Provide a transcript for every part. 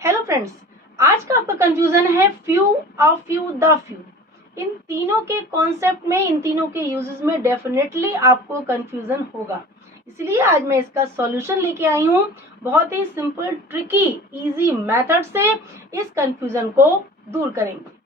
Hello friends, आज का आपका कंफ्यूजन है few, a few, the few. इन तीनों के कॉन्सेप्ट में, इन तीनों के यूजेस में डेफिनेटली आपको कंफ्यूजन होगा। इसलिए आज मैं इसका सॉल्यूशन लेके आई हूँ। बहुत ही सिंपल, ट्रिकी, इजी मेथड से इस कंफ्यूजन को दूर करेंगे।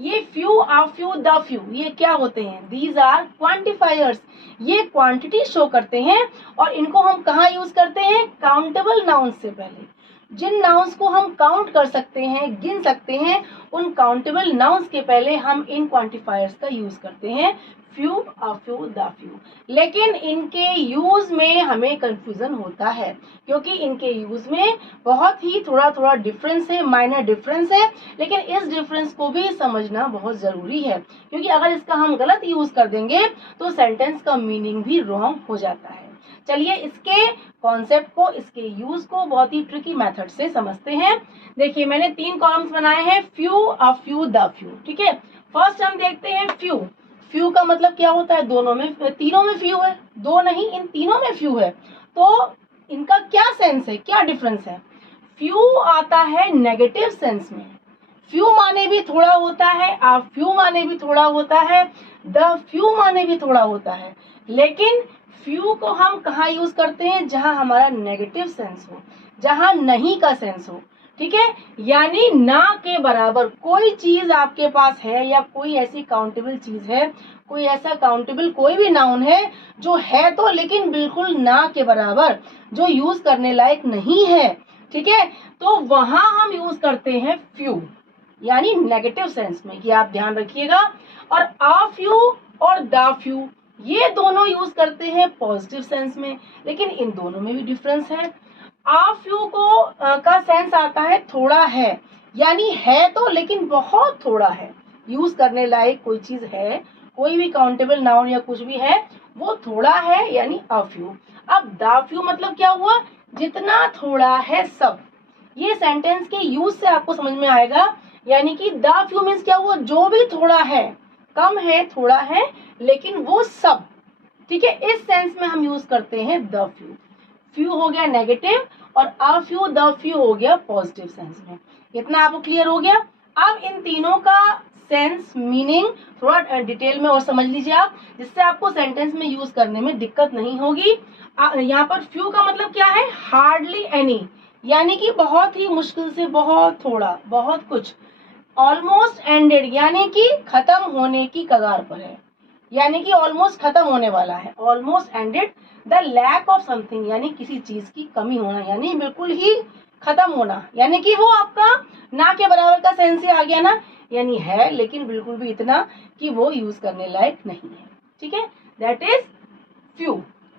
ये few, a few, the few, ये क्या होते हैं? These are quantifiers. ये क्वांटिटी शो करते हैं और इनको हम कहाँ यूज करते हैं? काउंटेबल नाउन्स से पहले। जिन नाउन्स को हम काउंट कर सकते हैं, गिन सकते हैं, उन काउंटेबल नाउन्स के पहले हम इन क्वांटिफायर्स का यूज करते हैं, few, a few, the few. लेकिन इनके यूज में हमें कंफ्यूजन होता है, क्योंकि इनके यूज में बहुत ही थोड़ा डिफरेंस है, माइनर डिफरेंस है। लेकिन इस डिफरेंस को भी समझना बहुत जरूरी है, क्योंकि अगर इसका हम गलत यूज कर देंगे तो सेंटेंस का मीनिंग भी रॉन्ग हो जाता है। चलिए इसके कॉन्सेप्ट को, इसके यूज को बहुत ही ट्रिकी मेथड से समझते हैं। देखिए, मैंने 3 कॉलम्स बनाए हैं, few, a few, the few. ठीक है, फर्स्ट हम देखते हैं फ्यू। फ्यू का मतलब क्या होता है? दोनों में, तीनों में फ्यू है, दो नहीं, इन तीनों में फ्यू है। तो इनका क्या सेंस है, क्या डिफरेंस है? फ्यू आता है नेगेटिव सेंस में। फ्यू माने भी थोड़ा होता है, आ फ्यू माने भी थोड़ा होता है, द फ्यू माने भी थोड़ा होता है। लेकिन फ्यू को हम कहाँ यूज करते हैं? जहां हमारा नेगेटिव सेंस हो, जहां नहीं का सेंस हो। ठीक है, यानी ना के बराबर कोई चीज आपके पास है, या कोई ऐसी काउंटेबल चीज है, कोई ऐसा काउंटेबल कोई भी नाउन है जो है तो, लेकिन बिल्कुल ना के बराबर, जो यूज करने लायक नहीं है। ठीक है, तो वहां हम यूज करते हैं फ्यू, यानी नेगेटिव सेंस में। ये आप ध्यान रखिएगा। और आ फ्यू और द फ्यू, ये दोनों यूज करते हैं पॉजिटिव सेंस में। लेकिन इन दोनों में भी डिफरेंस है। आ फ्यू को का सेंस आता है थोड़ा है, यानी है तो, लेकिन बहुत थोड़ा है। यूज करने लायक कोई चीज है, कोई भी काउंटेबल नाउन या कुछ भी है, वो थोड़ा है, यानी आ फ्यू। अब द फ्यू मतलब क्या हुआ? जितना थोड़ा है सब। ये सेंटेंस के यूज से आपको समझ में आएगा। यानी कि द फ्यू मीन्स क्या हुआ? जो भी थोड़ा है, कम है, थोड़ा है, लेकिन वो सब। ठीक है, इस सेंस में हम यूज करते हैं द फ्यू। फ्यू हो गया नेगेटिव और अ फ्यू, द फ्यू हो गया पॉजिटिव सेंस में। इतना आपको क्लियर हो गया? अब इन तीनों का सेंस, मीनिंग थोड़ा डिटेल में और समझ लीजिए आप, जिससे आपको सेंटेंस में यूज करने में दिक्कत नहीं होगी। यहाँ पर फ्यू का मतलब क्या है? हार्डली एनी, यानी कि बहुत ही मुश्किल से, बहुत थोड़ा, बहुत कुछ। ऑलमोस्ट एंडेड, यानी कि खत्म होने की कगार पर है, यानी कि ऑलमोस्ट खत्म होने वाला है। Almost ended. The lack of something, यानी किसी चीज की कमी होना, यानी बिल्कुल ही खत्म होना, यानी कि वो आपका ना के बराबर का सेंस से आ गया ना, यानी है लेकिन बिल्कुल भी इतना कि वो यूज करने लायक नहीं है। ठीक है, दैट इज फ्यू।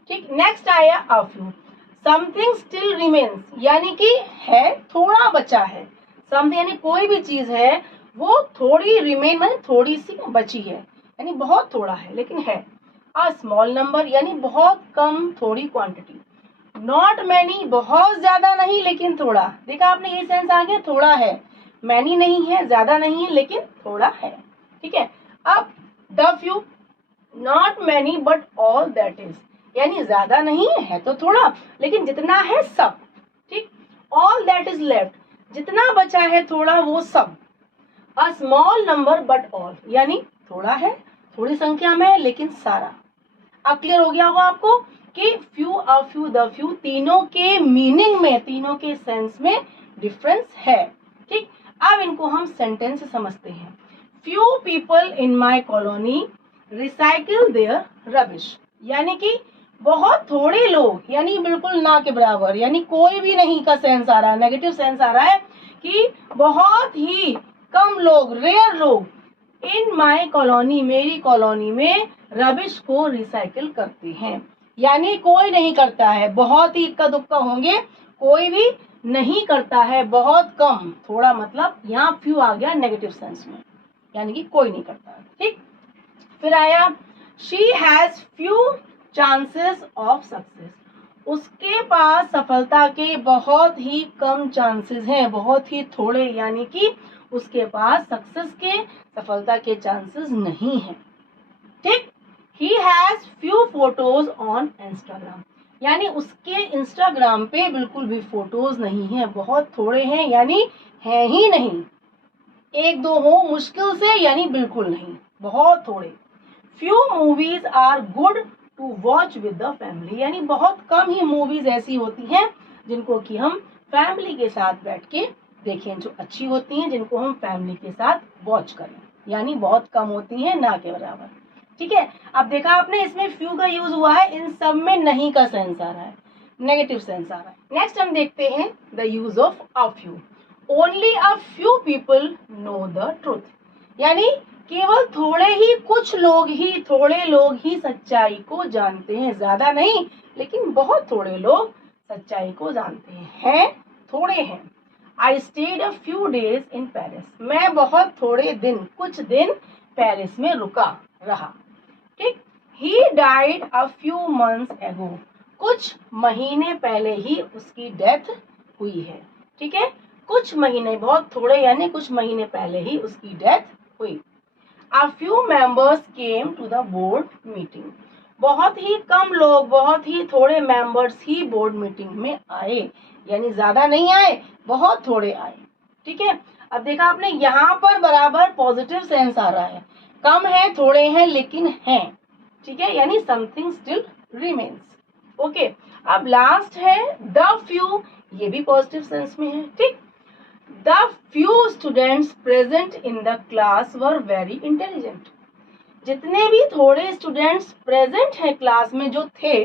ठीक, नेक्स्ट आया a few. Something still remains, यानी कि है, थोड़ा बचा है। समथिंग यानी कोई भी चीज है, वो थोड़ी रिमेन माने थोड़ी सी बची है, यानी बहुत थोड़ा है लेकिन है। अ स्मॉल नंबर, यानी बहुत कम, थोड़ी क्वांटिटी। नॉट मैनी, बहुत ज्यादा नहीं लेकिन थोड़ा। देखा आपने, ये सेंस आ गया, थोड़ा है, मैनी नहीं है, ज्यादा नहीं है, लेकिन थोड़ा है। ठीक है, अब the few, not many but all that is, यानी ज्यादा नहीं है तो थोड़ा, लेकिन जितना है सब। ठीक, ऑल दैट इज लेफ्ट, जितना बचा है थोड़ा, वो सब। A small number but all, यानी थोड़ा है, थोड़ी संख्या में है, लेकिन सारा। अब क्लियर हो गया होगा आपको कि few, a few, the few, तीनों के मीनिंग में, तीनों के सेंस में डिफरेंस है। ठीक, अब इनको हम सेंटेंस से समझते हैं। Few people in my colony recycle their rubbish, यानी कि बहुत थोड़े लोग, यानी बिल्कुल ना के बराबर, यानी कोई भी नहीं का सेंस आ रहा है, नेगेटिव सेंस आ रहा है कि बहुत ही कम लोग, रेयर लोग, इन माई कॉलोनी, मेरी कॉलोनी में रबिश को रिसाइकिल करते हैं। यानी कोई नहीं करता है, बहुत ही इक्का दुक्का होंगे, कोई भी नहीं करता है, बहुत कम। थोड़ा मतलब यहाँ फ्यू आ गया नेगेटिव सेंस में, यानी कि कोई नहीं करता है। ठीक, फिर आया she has few chances of success, उसके पास सफलता के बहुत ही कम चांसेस हैं, बहुत ही थोड़े, यानी कि उसके पास सक्सेस के, सफलता के चांसेस नहीं है। ठीक। He has few photos on Instagram, यानी उसके इंस्टाग्राम पे बिल्कुल भी फोटोज नहीं है, बहुत थोड़े हैं, यानी है ही नहीं। एक दो हो मुश्किल से, यानी बिल्कुल नहीं, बहुत थोड़े। Few movies are good to watch with the family, यानी बहुत कम ही मूवीज ऐसी होती हैं जिनको कि हम फैमिली के साथ बैठ के देखें, जो अच्छी होती हैं जिनको हम फैमिली के साथ वॉच करें, यानी बहुत कम होती हैं, ना के बराबर। ठीक है, अब देखा आपने इसमें फ्यू का यूज हुआ है, इन सब में नहीं का सेंस आ रहा है, नेगेटिव सेंस आ रहा है। नेक्स्ट हम देखते हैं the use of a few. Only a few people know the truth, यानी केवल थोड़े ही, कुछ लोग ही, थोड़े लोग ही सच्चाई को जानते हैं, ज्यादा नहीं, लेकिन बहुत थोड़े लोग सच्चाई को जानते हैं, थोड़े हैं। I stayed a few days in Paris, मैं बहुत थोड़े दिन, कुछ दिन पेरिस में रुका रहा। ठीक। He died a few months एगो, कुछ महीने पहले ही उसकी डेथ हुई है। ठीक है, कुछ महीने, बहुत थोड़े यानी कुछ महीने पहले ही उसकी डेथ हुई। A few members came to the board meeting, बहुत ही कम लोग, बहुत ही थोड़े मेंबर्स ही बोर्ड मीटिंग में आए, यानी ज्यादा नहीं आए, बहुत थोड़े आए। ठीक है, अब देखा आपने यहाँ पर बराबर पॉजिटिव सेंस आ रहा है, कम है, थोड़े हैं, लेकिन हैं। ठीक है, यानी समथिंग स्टिल रिमेन्स। ओके, अब लास्ट है द फ्यू, ये भी पॉजिटिव सेंस में है। ठीक। The few students present in the class were very intelligent. जितने भी थोड़े स्टूडेंट्स प्रेजेंट हैं क्लास में जो थे,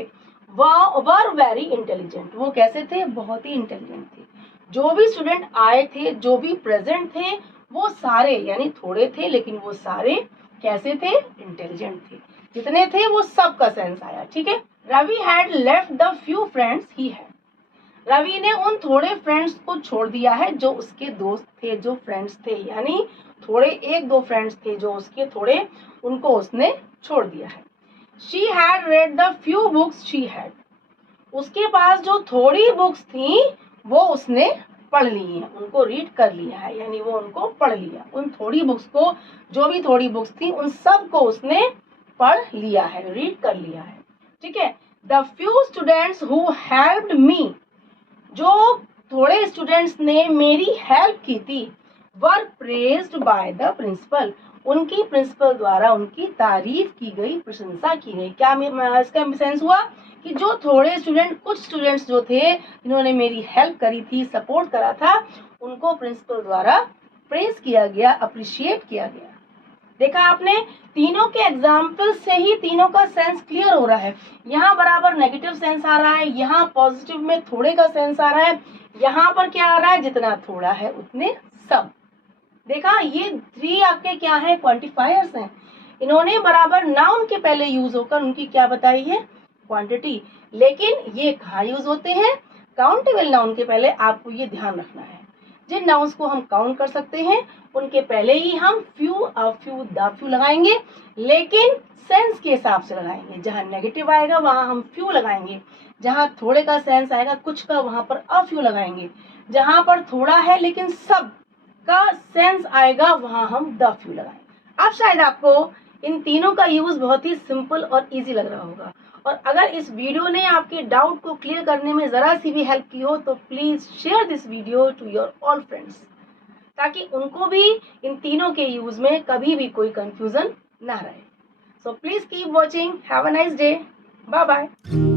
वह वर वेरी इंटेलिजेंट, वो कैसे थे, बहुत ही इंटेलिजेंट थे। जो भी स्टूडेंट आए थे, जो भी प्रेजेंट थे, वो सारे, यानी थोड़े थे लेकिन वो सारे कैसे थे, इंटेलिजेंट थे। जितने थे वो सब का सेंस आया। ठीक है, Ravi had left the few friends he had, Ravi ने उन थोड़े फ्रेंड्स को छोड़ दिया है जो उसके दोस्त थे, जो फ्रेंड्स थे, यानी थोड़े एक दो फ्रेंड्स थे जो उसके, थोड़े, उनको उसने छोड़ दिया है। She had read the few books she had, उसके पास जो थोड़ी बुक्स थी वो उसने पढ़ ली है, उनको रीड कर लिया है, यानी वो उनको पढ़ लिया, उन थोड़ी बुक्स को, जो भी थोड़ी बुक्स थी उन सब को उसने पढ़ लिया है, रीड कर लिया है। ठीक है, the few students who helped me, जो थोड़े स्टूडेंट्स ने मेरी हेल्प की थी, वर प्रेज्ड बाय द प्रिंसिपल, उनकी प्रिंसिपल द्वारा उनकी तारीफ की गई, प्रशंसा की गई। क्या इसका सेंस हुआ कि जो थोड़े स्टूडेंट, कुछ स्टूडेंट्स जो थे जिन्होंने मेरी हेल्प करी थी, सपोर्ट करा था, उनको प्रिंसिपल द्वारा प्रेज किया गया, अप्रिशिएट किया गया। देखा आपने, तीनों के एग्जाम्पल से ही तीनों का सेंस क्लियर हो रहा है। यहाँ बराबर नेगेटिव सेंस आ रहा है, यहाँ पॉजिटिव में थोड़े का सेंस आ रहा है, यहाँ पर क्या आ रहा है, जितना थोड़ा है उतने सब। देखा, ये थ्री आपके क्या है, क्वांटिफायर्स हैं। इन्होंने बराबर नाउन के पहले यूज होकर उनकी क्या बताई है, क्वांटिटी। लेकिन ये कहाँ यूज होते हैं, काउंटेबल नाउन के पहले। आपको ये ध्यान रखना है, जिन नाउन्स को हम काउंट कर सकते हैं उनके पहले ही हम few, a few, the few लगाएंगे, लेकिन सेंस के हिसाब से लगाएंगे। जहां नेगेटिव आएगा वहां हम फ्यू लगाएंगे, जहां थोड़े का सेंस आएगा, कुछ का, वहां पर अ फ्यू लगाएंगे। जहां पर थोड़ा है लेकिन सब का सेंस आएगा वहां हम द फ्यू लगाएंगे। अब शायद आपको इन तीनों का यूज बहुत ही सिंपल और इजी लग रहा होगा, और अगर इस वीडियो ने आपके डाउट को क्लियर करने में जरा सी भी हेल्प की हो तो please share this video to your all friends, ताकि उनको भी इन तीनों के यूज में कभी भी कोई कंफ्यूजन ना रहे। So please keep watching, have a nice day, bye bye.